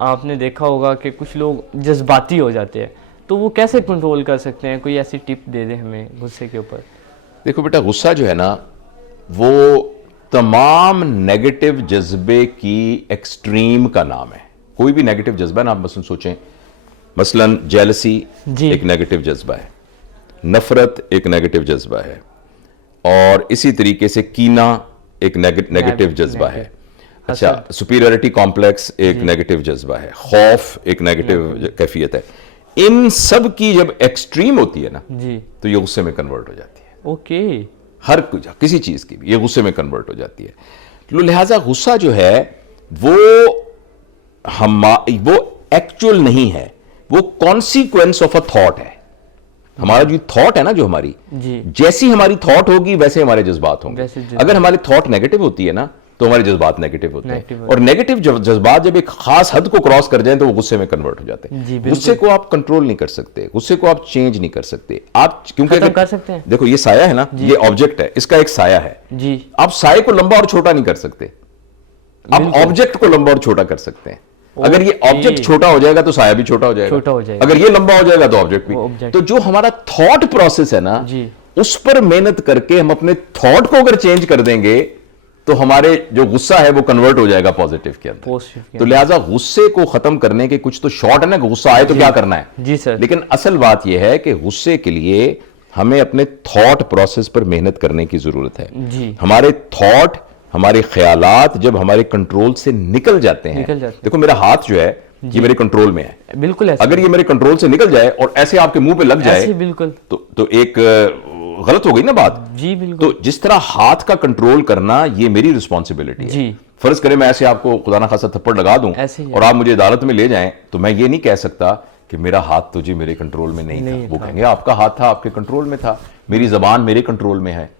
आपने देखा होगा कि कुछ लोग जज्बाती हो जाते हैं, तो वो कैसे कंट्रोल कर सकते हैं? कोई ऐसी टिप दे दें हमें गुस्से के ऊपर। देखो बेटा, गुस्सा जो है ना, वो तमाम नेगेटिव जज्बे की एक्सट्रीम का नाम है। कोई भी नेगेटिव जज्बा ना, आप मसलन सोचें, मसलन जेलसी एक नेगेटिव जज्बा है, नफरत एक नेगेटिव जज्बा है, और इसी तरीके से कीना एक नेगेटिव जज्बा है। अच्छा, सुपीरियरिटी कॉम्प्लेक्स एक नेगेटिव जज्बा है, खौफ एक नेगेटिव कैफियत है। इन सब की जब एक्सट्रीम होती है ना जी, तो ये गुस्से में कन्वर्ट हो जाती है। ओके। हर कुछ, किसी चीज की भी ये गुस्से में कन्वर्ट हो जाती है। तो लिहाजा गुस्सा जो है वो वो एक्चुअल नहीं है, वो कॉन्सिक्वेंस ऑफ अ थॉट है। हमारा जो थॉट है ना, जो हमारी जैसी हमारी थॉट होगी वैसे हमारे जज्बात होंगे। अगर हमारी थॉट नेगेटिव होती है ना तो हमारे जज्बात नेगेटिव होते हैं, और नेगेटिव जज्बात जब एक खास हद को क्रॉस कर जाएं तो वो गुस्से में कन्वर्ट हो जाते हैं। गुस्से को आप कंट्रोल नहीं कर सकते, गुस्से को आप चेंज नहीं कर सकते आप, क्योंकि कर सकते हैं। देखो ये साया है ना, ये ऑब्जेक्ट है, इसका एक साया है जी। आप साये को लंबा और छोटा नहीं कर सकते, आप ऑब्जेक्ट को लंबा और छोटा कर सकते हैं। अगर ये ऑब्जेक्ट छोटा हो जाएगा तो साया भी छोटा हो जाएगा, अगर ये लंबा हो जाएगा तो ऑब्जेक्ट भी। तो जो हमारा थॉट प्रोसेस है ना, उस पर मेहनत करके हम अपने थॉट को अगर चेंज कर देंगे तो हमारे जो गुस्सा है वो कन्वर्ट हो जाएगा पॉजिटिव के अंदर। तो लिहाजा गुस्से को खत्म करने के कुछ तो शॉर्ट है ना, गुस्सा आए तो क्या करना है जी सर। लेकिन असल बात यह है कि गुस्से के लिए हमें अपने थॉट प्रोसेस पर मेहनत करने की जरूरत है जी। हमारे थॉट, हमारे ख्यालात जब हमारे कंट्रोल से निकल जाते हैं, देखो मेरा हाथ जो है ये मेरे कंट्रोल में है, बिल्कुल ऐसे। अगर ये मेरे कंट्रोल से निकल जाए और ऐसे आपके मुंह पे लग जाए बिल्कुल, तो एक गलत हो गई ना बात जी। बिल्कुल। तो जिस तरह हाथ का कंट्रोल करना ये मेरी रिस्पॉन्सिबिलिटी है जी। फर्ज करें मैं ऐसे आपको खुदा ना खासा थप्पड़ लगा दूं और आप मुझे अदालत में ले जाएं, तो मैं ये नहीं कह सकता कि मेरा हाथ तो जी मेरे कंट्रोल में नहीं था। वो कहेंगे आपका हाथ था, आपके कंट्रोल में था, मेरी जबान मेरे कंट्रोल में है,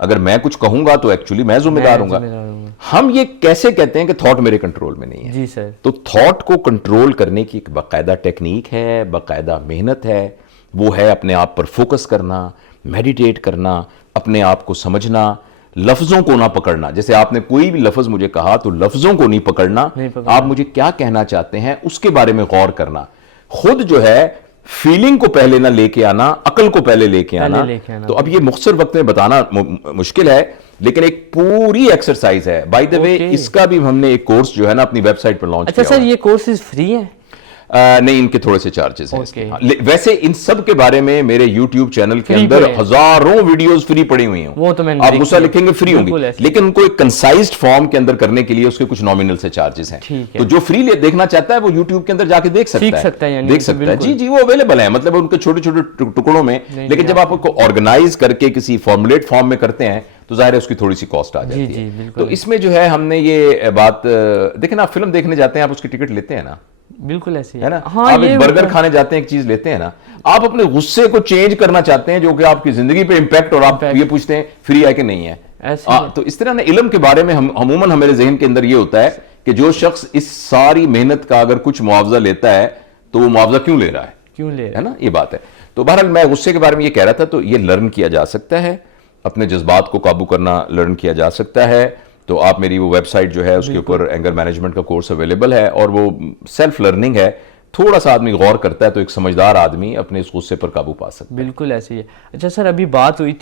अगर मैं कुछ कहूंगा तो एक्चुअली मैं जिम्मेदार हूंगा। हम ये कैसे कहते हैं कि थॉट मेरे कंट्रोल में नहीं है? जी सर। तो थॉट को कंट्रोल करने की एक बाकायदा टेक्निक है, बाकायदा मेहनत है, वो है अपने आप पर फोकस करना, मेडिटेट करना, अपने आप को समझना, लफ्जों को ना पकड़ना। जैसे आपने कोई भी लफ्ज मुझे कहा तो लफ्जों को नहीं पकड़ना, आप मुझे क्या कहना चाहते हैं उसके बारे में गौर करना। खुद जो है फीलिंग को पहले ना लेके आना, अकल को पहले लेके आना। तो अब ये मुख्तसर वक्त में बताना मुश्किल है, लेकिन एक पूरी एक्सरसाइज है। बाय द वे इसका भी हमने एक कोर्स जो है ना अपनी वेबसाइट पर लॉन्च किया। अच्छा सर, ये कोर्सेज फ्री है? नहीं, इनके थोड़े से चार्जेस हैं। वैसे इन सब के बारे में मेरे YouTube चैनल के अंदर हजारों वीडियोस फ्री पड़ी हुई हैं। वो तो मैंने आप गुस्सा लिखेंगे फ्री होंगी, लेकिन उनको एक कंसाइज्ड फॉर्म के अंदर करने के लिए उसके कुछ नॉमिनल से चार्जेस हैं। तो जो फ्री देखना चाहता है वो YouTube के अंदर जाके देख सकता है, देख सकता है। जी जी, वो अवेलेबल है, मतलब उनके छोटे छोटे टुकड़ों में। लेकिन जब आप उसको ऑर्गेनाइज करके किसी फॉर्मुलेट फॉर्म में करते हैं तो जाहिर है उसकी थोड़ी सी कॉस्ट आ जाती है। तो इसमें जो है हमने ये बात देखें ना, आप फिल्म देखने जाते हैं, आप उसकी टिकट लेते हैं ना, बिल्कुल ऐसे है ना। हाँ, आप एक बर्गर खाने जाते हैं, एक चीज लेते हैं ना, आप अपने गुस्से को चेंज करना चाहते हैं जो कि आपकी जिंदगी पे इंपैक्ट, और आप ये पूछते हैं फ्री है कि नहीं है। तो इस तरह ना इल्म के बारे में अमूमन हमारे जहन के अंदर ये होता है कि जो शख्स इस सारी मेहनत का अगर कुछ मुआवजा लेता है तो वो मुआवजा क्यों ले रहा है, है ना, ये बात है। तो बहरहाल मैं गुस्से के बारे में ये कह रहा था, तो ये लर्न किया जा सकता है, अपने जज्बात को काबू करना लर्न किया जा सकता है। तो आप मेरी वो वेबसाइट जो है उसके ऊपर एंगर मैनेजमेंट का कोर्स अवेलेबल है, और वो सेल्फ लर्निंग है। थोड़ा सा आदमी गौर करता है तो एक समझदार आदमी अपने इस गुस्से पर काबू पा सकता है। बिल्कुल ऐसे ही है। अच्छा सर, अभी बात हुई थी